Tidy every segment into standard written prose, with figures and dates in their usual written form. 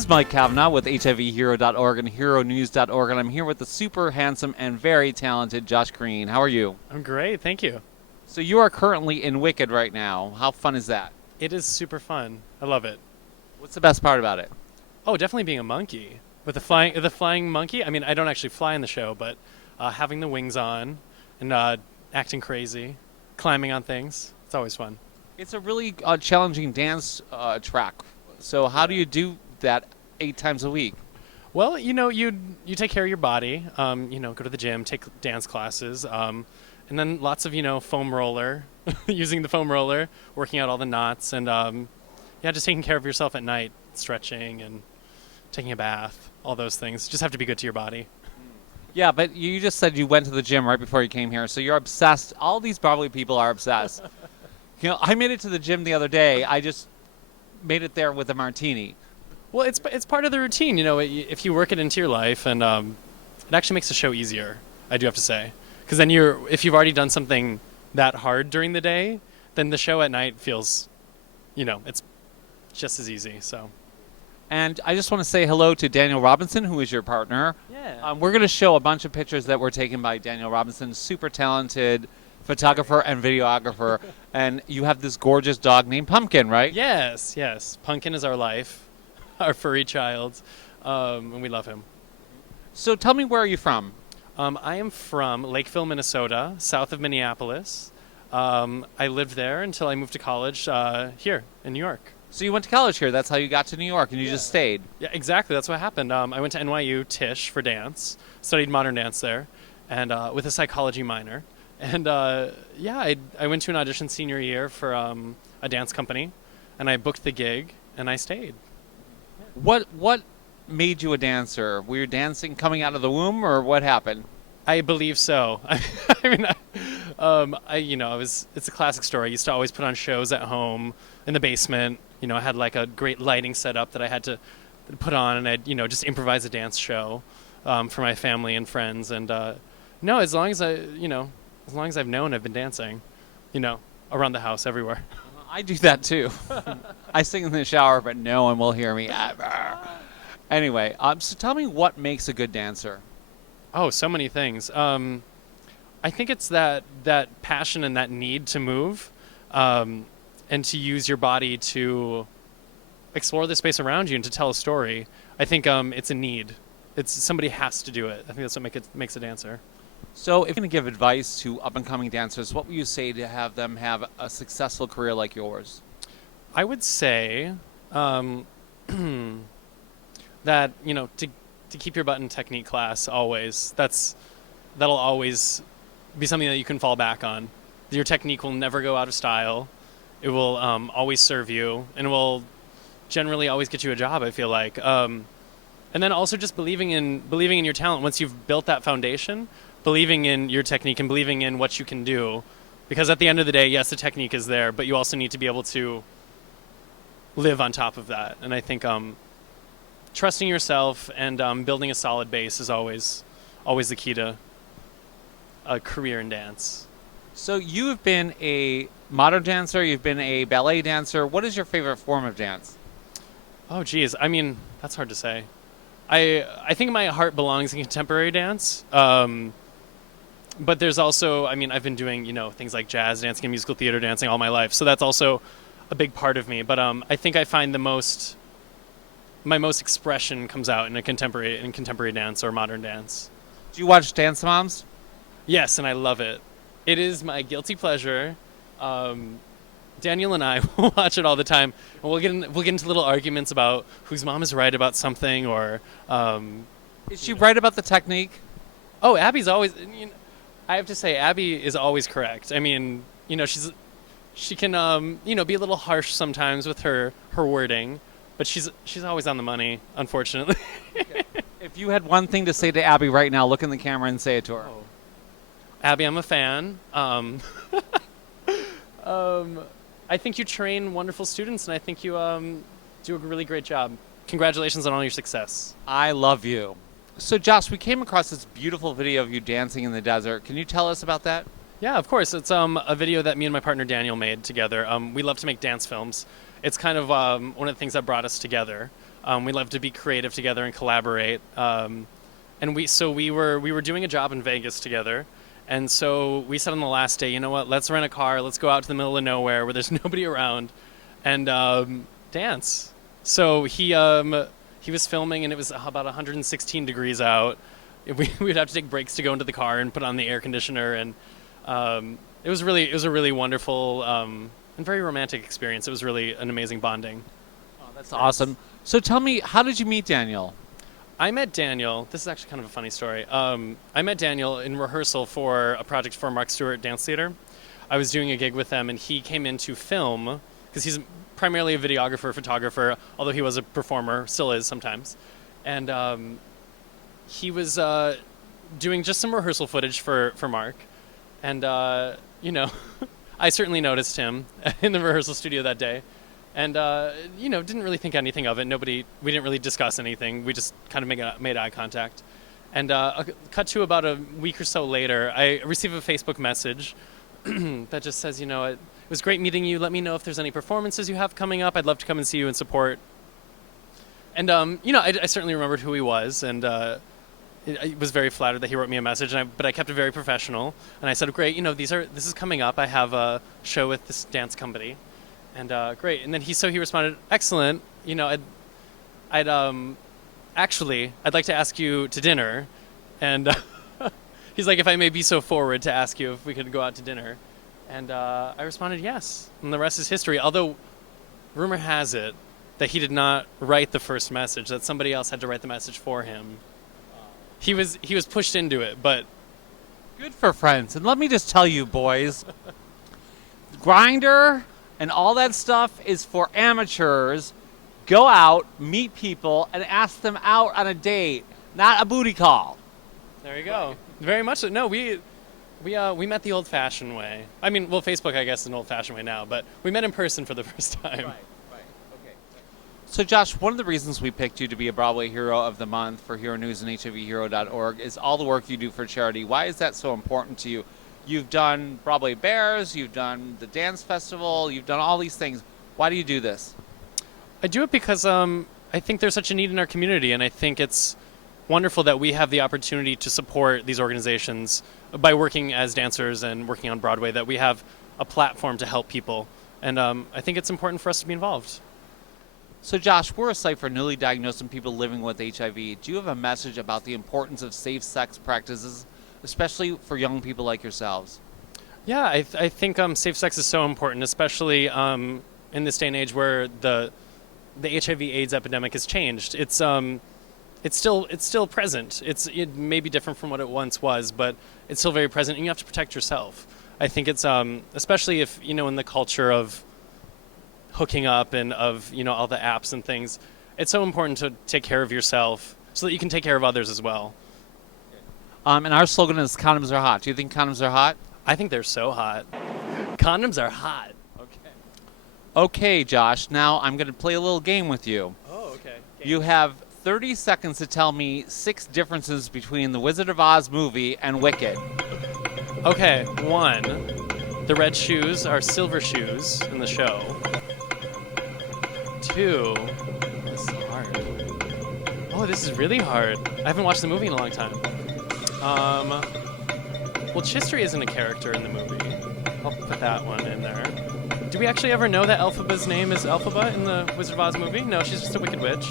This is Mike Kavanaugh with HIVhero.org and HeroNews.org, and I'm here with the super handsome and very talented Josh Green. How are you? I'm great, thank you. So you are currently in Wicked right now. How fun is that? It is super fun. I love it. What's the best part about it? Oh, definitely being a monkey. With the flying monkey. I mean, I don't actually fly in the show, but having the wings on and acting crazy, climbing on things. It's always fun. It's a really challenging dance track. So how do you do that 8 times a week? Well, you take care of your body. Go to the gym, take dance classes, and then lots of foam roller, using the foam roller, working out all the knots, and just taking care of yourself at night, stretching and taking a bath, all those things. Just have to be good to your body. Yeah, but you just said you went to the gym right before you came here, so you're obsessed. All these Broadway people are obsessed. I made it to the gym the other day. I just made it there with a martini. Well, it's part of the routine, if you work it into your life, and it actually makes the show easier, I do have to say. Because then if you've already done something that hard during the day, then the show at night feels, it's just as easy, so. And I just want to say hello to Daniel Robinson, who is your partner. Yeah. We're going to show a bunch of pictures that were taken by Daniel Robinson, super talented photographer and videographer. And you have this gorgeous dog named Pumpkin, right? Yes. Pumpkin is our life, our furry child, and we love him. So tell me, where are you from? I am from Lakeville, Minnesota, south of Minneapolis. I lived there until I moved to college here in New York. So you went to college here. That's how you got to New York, and you just stayed. Yeah, exactly. That's what happened. I went to NYU Tisch for dance, studied modern dance there, and with a psychology minor. And I went to an audition senior year for a dance company, and I booked the gig, and I stayed. What made you a dancer? Were you dancing coming out of the womb, or what happened? I believe so. It's a classic story. I used to always put on shows at home in the basement. I had like a great lighting setup that I had to put on, and I'd, just improvise a dance show for my family and friends. And as long as I've known, I've been dancing, around the house, everywhere. I do that too. I sing in the shower, but no one will hear me ever. Anyway, so tell me, what makes a good dancer? Oh, so many things. I think it's that passion and that need to move, and to use your body to explore the space around you and to tell a story. I think it's a need. Somebody has to do it. I think that's what makes a dancer. So if you're going to give advice to up-and-coming dancers, what would you say to have them have a successful career like yours? I would say that, to keep your butt in technique class always. That'll always be something that you can fall back on. Your technique will never go out of style. It will always serve you, and it will generally always get you a job, I feel like. And then also just believing in your talent. Once you've built that foundation, believing in your technique and believing in what you can do. Because at the end of the day, yes, the technique is there, but you also need to be able to live on top of that. And I think trusting yourself and building a solid base is always the key to a career in dance. So you've been a modern dancer, you've been a ballet dancer. What is your favorite form of dance? Oh, geez. I mean, that's hard to say. I think my heart belongs in contemporary dance. But there's also, I've been doing, things like jazz dancing and musical theater dancing all my life. So that's also a big part of me. But I think I find my most expression comes out in contemporary dance or modern dance. Do you watch Dance Moms? Yes, and I love it. It is my guilty pleasure. Daniel and I will watch it all the time, and we'll get into little arguments about whose mom is right about something, or is she right about the technique? Oh, Abby's always. I have to say, Abby is always correct. She can be a little harsh sometimes with her wording, but she's always on the money, unfortunately. Okay. If you had one thing to say to Abby right now, look in the camera and say it to her. Oh. Abby, I'm a fan. I think you train wonderful students, and I think you do a really great job. Congratulations on all your success. I love you. So, Josh, we came across this beautiful video of you dancing in the desert. Can you tell us about that? Yeah, of course. It's a video that me and my partner Daniel made together. We love to make dance films. It's kind of one of the things that brought us together. We love to be creative together and collaborate. And we were doing a job in Vegas together, and so we said on the last day, you know what? Let's rent a car. Let's go out to the middle of nowhere where there's nobody around, and dance. So he was filming, and it was about 116 degrees out. We'd have to take breaks to go into the car and put on the air conditioner, and it was a really wonderful and very romantic experience. It was really an amazing bonding. Oh, that's awesome. So tell me, how did you meet Daniel? I met Daniel. This is actually kind of a funny story. I met Daniel in rehearsal for a project for Mark Stewart Dance Theater. I was doing a gig with them, and he came in to film because he's primarily a videographer, photographer, although he was a performer, still is sometimes. And he was doing just some rehearsal footage for Mark. And, I certainly noticed him in the rehearsal studio that day. And, didn't really think anything of it. We didn't really discuss anything. We just kind of made eye contact. And cut to about a week or so later, I received a Facebook message that just says, it was great meeting you. Let me know if there's any performances you have coming up. I'd love to come and see you and support. And, I certainly remembered who he was. And I was very flattered that he wrote me a message. But I kept it very professional. And I said, great, this is coming up. I have a show with this dance company. And great. And then he responded, excellent. I'd like to ask you to dinner. And he's like, if I may be so forward to ask you if we could go out to dinner. And I responded, yes. And the rest is history. Although rumor has it that he did not write the first message, that somebody else had to write the message for him. He was pushed into it, but Good for friends. And let me just tell you, boys, Grindr and all that stuff is for amateurs. Go out, meet people, and ask them out on a date, not a booty call. there you go. Very much so. No, we met the old-fashioned way. I mean, well, Facebook, I guess, is an old-fashioned way now, but we met in person for the first time. Okay. So, Josh, one of the reasons we picked you to be a Broadway Hero of the Month for Hero News and HIVhero.org is all the work you do for charity. Why is that so important to you? You've done Broadway Bears, you've done the Dance Festival, you've done all these things. Why do you do this? I do it because I think there's such a need in our community, and I think it's wonderful that we have the opportunity to support these organizations by working as dancers and working on Broadway, that we have a platform to help people. And I think it's important for us to be involved. So, Josh, we're a site for newly diagnosed and people living with HIV. Do you have a message about the importance of safe sex practices, especially for young people like yourselves? Yeah, I think safe sex is so important, especially in this day and age where the HIV/AIDS epidemic has changed. It's still present. It may be different from what it once was, but it's still very present, and you have to protect yourself. I think it's especially if in the culture of hooking up and of all the apps and things, it's so important to take care of yourself so that you can take care of others as well. And our slogan is condoms are hot. Do you think condoms are hot? I think they're so hot. Condoms are hot. Okay, Josh, now I'm going to play a little game with you. Oh, okay. You have 30 seconds to tell me 6 differences between the Wizard of Oz movie and Wicked. Okay, 1, the red shoes are silver shoes in the show. 2, this is hard. Oh, this is really hard. I haven't watched the movie in a long time. Well, Chistry isn't a character in the movie. I'll put that one in there. Do we actually ever know that Elphaba's name is Elphaba in the Wizard of Oz movie? No, she's just a wicked witch.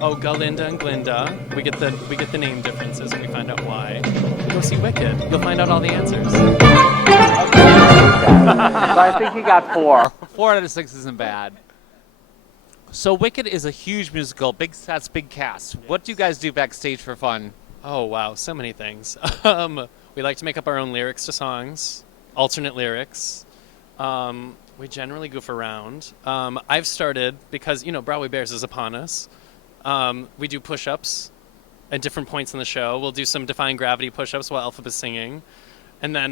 Oh, Galinda and Glinda. We get the name differences and we find out why. Go see Wicked. You'll find out all the answers. So I think you got 4. 4 out of 6 isn't bad. So Wicked is a huge musical, big sets, big cast. What do you guys do backstage for fun? Oh, wow, so many things. We like to make up our own lyrics to songs, alternate lyrics. We generally goof around. I've started, because, Broadway Bears is upon us. We do push-ups at different points in the show. We'll do some Defying Gravity push-ups while Elphaba's singing. And then,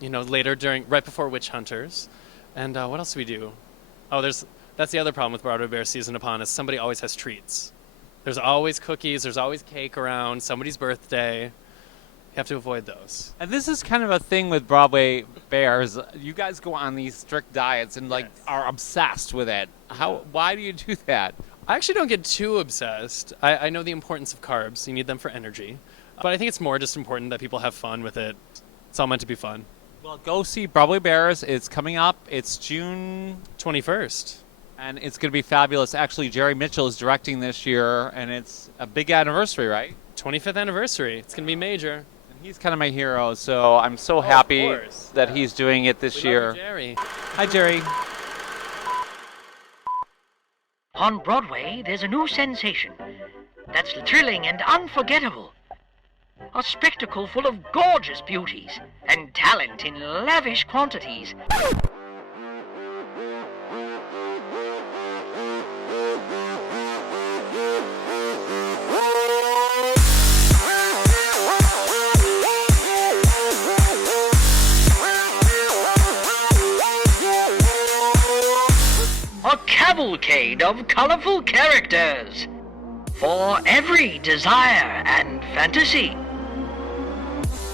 later right before Witch Hunters. And what else do we do? Oh, that's the other problem with Broadway Bears season upon us. Somebody always has treats. There's always cookies. There's always cake around. Somebody's birthday. You have to avoid those. And this is kind of a thing with Broadway Bears. You guys go on these strict diets and like Yes. are obsessed with it. Why do you do that? I actually don't get too obsessed. I know the importance of carbs. You need them for energy. But I think it's more just important that people have fun with it. It's all meant to be fun. Well, go see Broadway Bears. It's coming up. It's June 21st. and it's going to be fabulous. Actually, Jerry Mitchell is directing this year and it's a big anniversary, right? 25th anniversary. It's going to be major. And he's kind of my hero, so I'm so happy course. that he's doing it this We year. love you, Jerry. Hi, Jerry. On Broadway, there's a new sensation that's thrilling and unforgettable. A spectacle full of gorgeous beauties and talent in lavish quantities. A cavalcade of colorful characters for every desire and fantasy.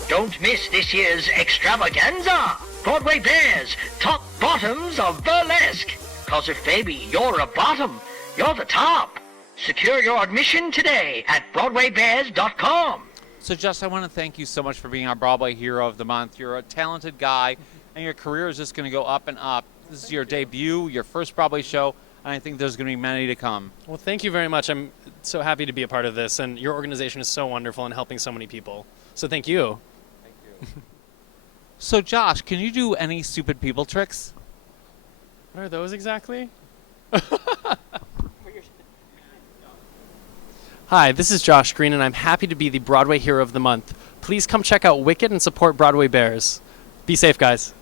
Don't miss this year's extravaganza. Broadway Bears, top bottoms of burlesque. 'Cause if baby, you're a bottom, you're the top. Secure your admission today at BroadwayBears.com. So, Jess, I want to thank you so much for being our Broadway Hero of the Month. You're a talented guy, and your career is just going to go up and up. This is your debut, your first Broadway show, and I think there's going to be many to come. Well, thank you very much. I'm so happy to be a part of this, and your organization is so wonderful in helping so many people. So thank you. So, Josh, can you do any stupid people tricks? What are those exactly? Hi, this is Josh Green, and I'm happy to be the Broadway Hero of the Month. Please come check out Wicked and support Broadway Bears. Be safe, guys.